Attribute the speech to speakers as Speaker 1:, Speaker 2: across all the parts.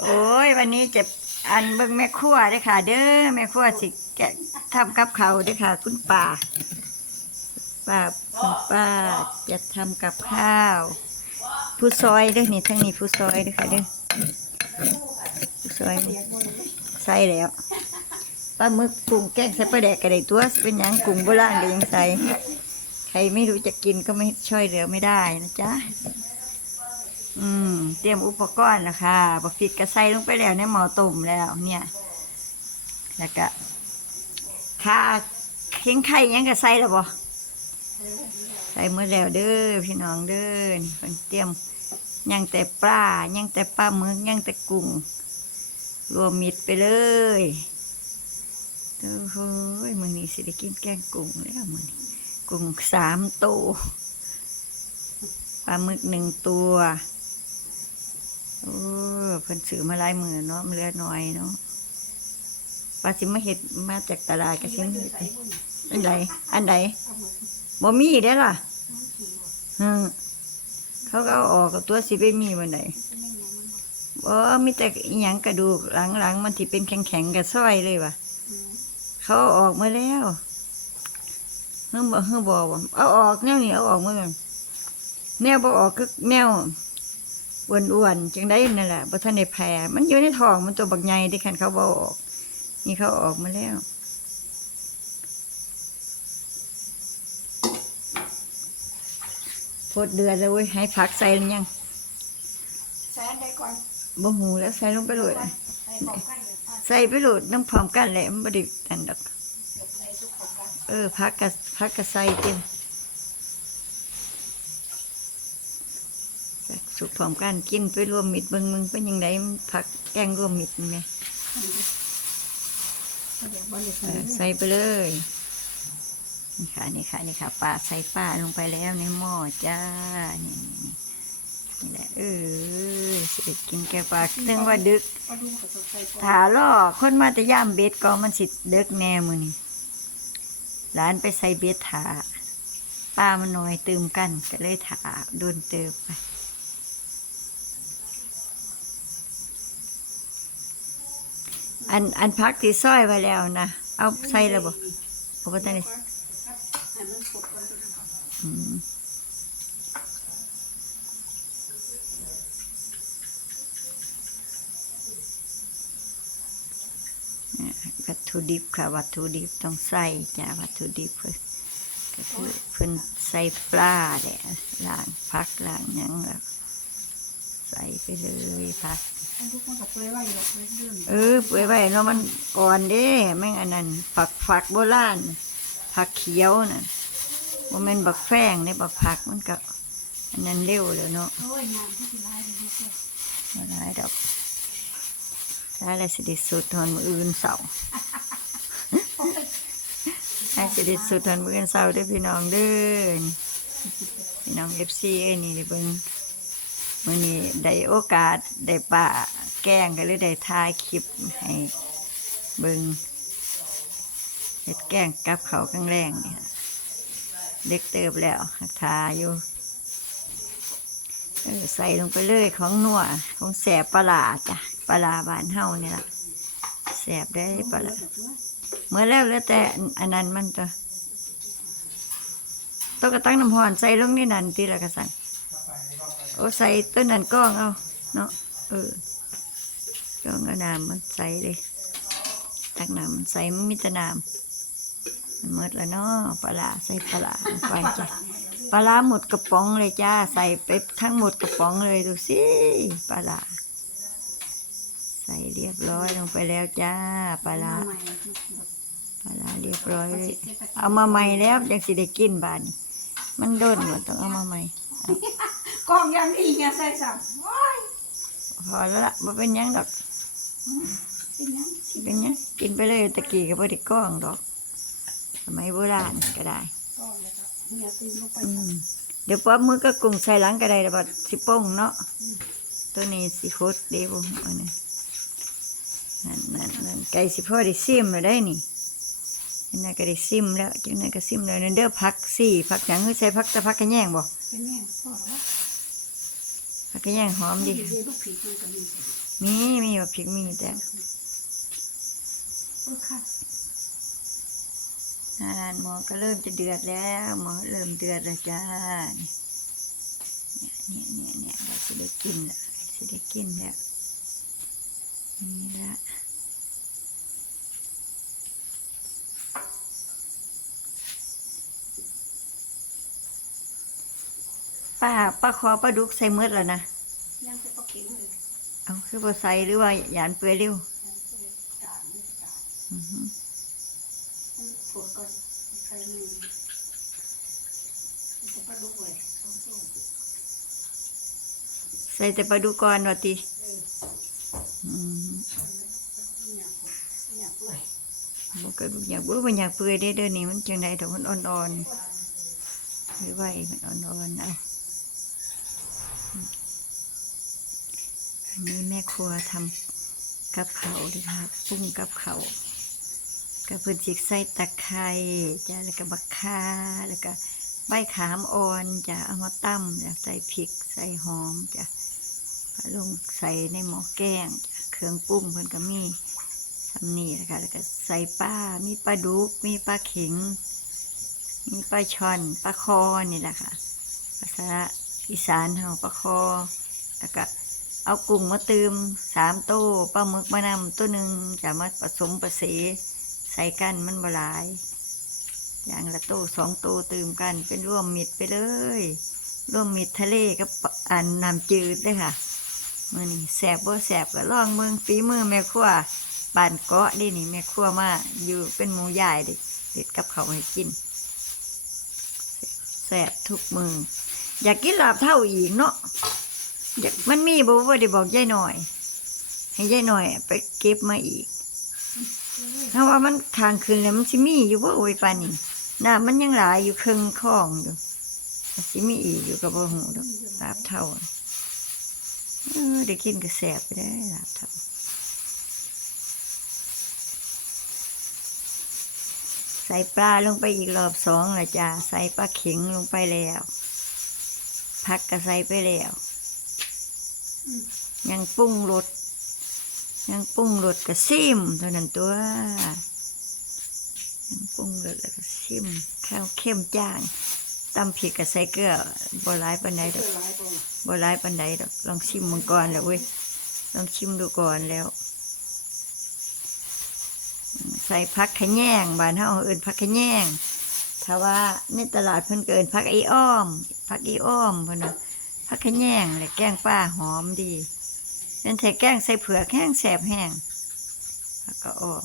Speaker 1: โอ้ย วันนี้จะอันเบิ่งแม่ครัวด้ค่ะ เด้อแม่ครัวสิแกะทำกับเขาวด้ค่ะ คุณป่าป้าคุณป้าจะทำกับข้าว ผู้ซอยด้อนี่ทั้งนี้ผู้ซอยด้อค่ะเด้อผู้ซอยใส่แล้วปลาหมึกกุ้งแกงใส่ปลาแดกกระไดตัวเป็นยังกุ้งโบราณก็ยังใส่ใครไม่รู้จะกินก็ไม่ช่วยเหลือไม่ได้นะจ๊ะ อืม เตรียมอุปกรณ์นะคะบะฟิกกระใส่ลงไปแล้วในหม้อต้มแล้ว เนี่ย แล้วก็ขาเคียงไข่ยังกระใส่แล้วบ่ใส่เมื่อแล้วเด้อพี่น้องเด้อนี่คนเตรียมยังแต่ปลายังแต่ปลาหมึกยังแต่กุ้งรวมมิดไปเลยโอ้โหมือนี้สิได้กินแกงกุ้งแล้วมือนี้กุ้งสามตัวปลาหมึกหนึ่งตัว โอ้เพิ่นซื้อมาหลายมือเนาะมันเหลือน้อยเนาะปลาสิมาเห็ดมาจากตลาดก็สิมาเฮ็ดอันใดอันใดบ่มีได้ล่ะฮึเขาก็เอาออกกับตัวสิไปมีวันใดบ่มีแต่อิหยังกระดูกหลังๆมันที่เป็นแข็งๆกับซอยเลยว่ะเขาออกมาแล้วเฮือบ่เฮือบ่ว่าเอาออกแนวนี้เอาออกมาก่อนแนวบ่ออกคือแนว อ้วนๆจังได้นั่นแหละบ่ทันได้แผ่มันอยู่ในท้องมันตัวบักใหญ่ที่คันเขาบเอก นี่เขาเอาออกมาแล้วพดเดือดเลยเว้ยให้ผักใส่หรือยัง
Speaker 2: แซนได้ก่อน
Speaker 1: บ่หูแล้วใส่ลงไปโหลด
Speaker 2: ใส่ของกันเลยอะ
Speaker 1: ใส่ไปโหลดน้ำพร้อมกันแหละมันบ่ได้อันดอก
Speaker 2: เดี๋ยวใส่ทุกของกัน
Speaker 1: เออผักกับผักกับใส่เต็ม สุกพร้อมกันกินไปรวมมิตรเบิ่งมึงเป็นยังไงผักแกงรวมมิตรนี่แหม
Speaker 2: เดี๋ยวบอลจะ
Speaker 1: เอ
Speaker 2: ใส่
Speaker 1: อใส่ไปเลยนี่ค่ะนี่ค่ะนี่ค่ะปลาใส่ปลาลงไปแล้วในหม้อจ้านี่นี่แหละเออสิได้กินแกงปลาถึงว่าดึก
Speaker 2: ปลาดุกกับใส่ก่อน
Speaker 1: ถาล่อคนมาแต่ย่ามเบ็ดก็มันสิดึกแน่มือนี่ร้านไปใส่เบ็ดถาปลามันน้อยตืมกันก็เลยถาโดนเติมไป อันอันพักที่ซอยไว้แล้วนะ เอาใส่แล้วบ่บ่ว่าแตนี่
Speaker 2: ให้มันกดก่อนตัวนั้น
Speaker 1: อืมเนี่ยวัตถุดิบค่ะวัตถุดิบต้องใส่จ้าวัตถุดิบเพิ่นก็คือเพิ่นใส่ปลาแหละล้างพักล้างยังแล้ว ใส่ไปเลยพัก
Speaker 2: ปลาดุกมันกับเปลือยไว้หรอกไม่เลื่อน
Speaker 1: เออเปื่อยไว้เนาะมันอ่อนเด้แม่งอันนั้นผักฝักโบราณผักเขียวน่ะว่ามันบักแฝงในบักผักมันก็อันนั้นเร็วแล้วเนาะ
Speaker 2: โอ้ยงานที่ที่ร้ายเลยพี่เจ้า
Speaker 1: บ่ได้ดอกใช้อะไรสิไดิสุดทอนมืออื่นเสาร์ให้สิไดิสุดทอนมืออื่นเสาร์เด้อพี่น้องเด้อพี่น้องเอฟซีเอ้ยนี่เด้อเบิ่ง มื้อนี้ได้โอกาสได้ป่าแกล้งก็เลยได้ถ่ายคลิปให้เบิงเห็ดแกงกับเขาวกลางแรงเนี่ยเด็กเติบแล้วทาอยู่เออใส่ลงไปเลยของนัวของแสบปลาร้าจ้ะปลาร้าบานเฮานี่ยล่ะแสบได้ปลาเมื่อแล้วเหลือแต่อันนั้นมันจะต้องกระตั้งน้ำหอนใส่ลงในนันทีละกระสัน โอ้ใส่ต้นนั้นก้องเอาเนาะเออก้องเอาน้ำมันใส่เลยตักน้ำมันใส่มันมีแต่น้ำมันหมดแล้วเนาะปลาใส่ปลาไปจ้ะปลาหมดกระป๋องเลยจ้า ใส่ไปทั้งหมดกระป๋องเลยดูสิปลาใส่เรียบร้อยลงไปแล้วจ้าปลาปลาเรียบร้อยเลยเอามาใหม่แล้วยังสิได้กินบานมันโดนหมดต้องเอามาใหม่
Speaker 2: องยังอีกไงใส่สั่งว้าย
Speaker 1: พอแล้วละบ่เป็นหยังดอก
Speaker 2: เป็นยัง
Speaker 1: สิเป็นหยังกินไปเลยตะกี้ก็บ่ได้กล้องดอกสมัยโบราณก็ได้
Speaker 2: ก้อนเลยครับเฮียตีนลงไป
Speaker 1: อืมเดี๋ยวป๊อปมือก็กุ้งใส่หลังก็ได้แล้วบัดสิโป้งเนาะตัวนี้สิโคตรเดียวอันนี้นั่นนั่นนั่นไก่สิพ่อได้ซิมแล้วได้นี่จังนั้นก็ได้ซิมแล้วจังนั้นก็ซิมแล้วนั่นเด้อพักสี่พักหยังคือใส่พักแต่พักกระแยงบ่
Speaker 2: เป็นแม่พ่อหรอวะ
Speaker 1: ผั กกระแยงหอมดิ
Speaker 2: มีมีมี
Speaker 1: แบบพริกมีแต่
Speaker 2: เออค่ะ
Speaker 1: นานหมอก็เริ่มจะเดือดแล้วหมอเริ่มเดือดแล้วจ้าเนี่ยเนี่ยเนี่ยเนี่ยเราจะได้กินละจะได้กินแล้วนี่ละป้าป้าคอป้าดุกใส่มืดแล้วนะ
Speaker 2: ยังจะปะเข็งเลย
Speaker 1: เอาคือบ่ใส่หรือว่าหยานเปื่อยเร็ว
Speaker 2: ยังจะด่านไม่ด่าน
Speaker 1: อือหือ
Speaker 2: มันปวดก่อนใส่มือมันจะปลาดุกเลยเอาส้ม
Speaker 1: ใส่แต่ปลาดุกก่อนว่าติ
Speaker 2: เออ
Speaker 1: อืม
Speaker 2: เนี่ยปวดเนี่ยเปื่อย
Speaker 1: บ่กระดูกอยากบ่มันอยากเปื่อยเด้อเด้อนี่มันจังได๋ดอกมันอ่อนๆไว้ๆมันอ่อนๆเอา อันนี้แม่ครัวทำกับเขาด้อค่ะปรุงกับเขากับเพิ่นสิใส่ตะไคร้จ้ะแล้วก็บักข่าแล้วก็ใบขามอ่อนจ้ะเอามาตำแล้วใส่พริกใส่หอมจ้ะลงใส่ในหม้อแกงจ้ะเครื่องปรุงเพิ่นก็มีทำนี่นะคะแล้วก็ใส่ปลา มีปลาดุก มีปลาเข็ง มีปลาช่อนปลาคอนี่แหละค่ะภาษาอีสานเฮาปลาคอแล้วก็ เอากุ้งมาเตืมสามโต้ปลาหมึกมานำตัวหนึ่งจะมาผสมประเสใส่กันมันบหลาย อย่างละโต้สองโต้เตืมกันเป็นร่วมมิตรไปเลยร่วมมิตรทะเลกับอันน้ำจืดเลยค่ะมื่อนี้แสบบ่แสบก็ลองเมืองฝีมือแม่ครัวบานเกาะนี่นี่แม่ครัวมาอยู่เป็นหมูใหญ่ด็ดเด็ดกับเขาให้กินแซ่บทุกมืออยากกินลาบเท่าอีกเนาะ มันมีบ่ว่าได้บอกยายหน่อย ให้ยายหน่อย ไปเก็บมาอีกเพราะว่ามันทางคืนแล้วมันสิมีอยู่ว่าโอ้ยปานนี้น้ำมันยังหลายอยู่ครึ่งคลองอยู่สิมีอีกอยู่กับบ่หูดอกลาบเท่าเออได้กินก็แซ่บไปได้ลาบเท่าใส่ปลาลงไปอีกรอบสองละจ้าใส่ปลาเข็งลงไปแล้วผักก็ใส่ไปแล้ว ยังปรุงรสยังปรุงรสก็ซิมเท่านั้นตัวยังปรุงรสแล้วก็ซิมข้าวเข้มจ้างตำผิดก็ใส่เกลือบ่หลายปันใดดอ
Speaker 2: กยหลายตัว
Speaker 1: บ่หลายปันใดดอกลองชิมมังก่อนแล้วเว้ยลองชิมดูก่อนแล้ว ใส่ผักขะแยงบ้านเฮาเอิ้นผักขะแยงถ้าว่าในตลาดเพิ่นเอิ้นผักอีอ้อมผักอีอ้อมเพิ่นนะ ผักขะแยงและแกงป้าหอมดีเป็นใส่แกงใส่เผือกแห้งแสบแห้งผักก็อ้อม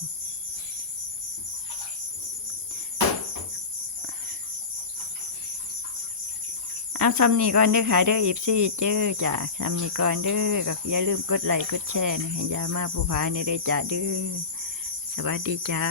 Speaker 1: เอาซำนี้ก่อนเด้อค่ะเด้ออีฟซี่เจอจ้ะซำนี้ก่อนเด้อก็อย่าลืมกดไลค์กดแชร์นะให้ยามาผู้พานี่เด้อจ้ะเด้อสวัสดีจ้า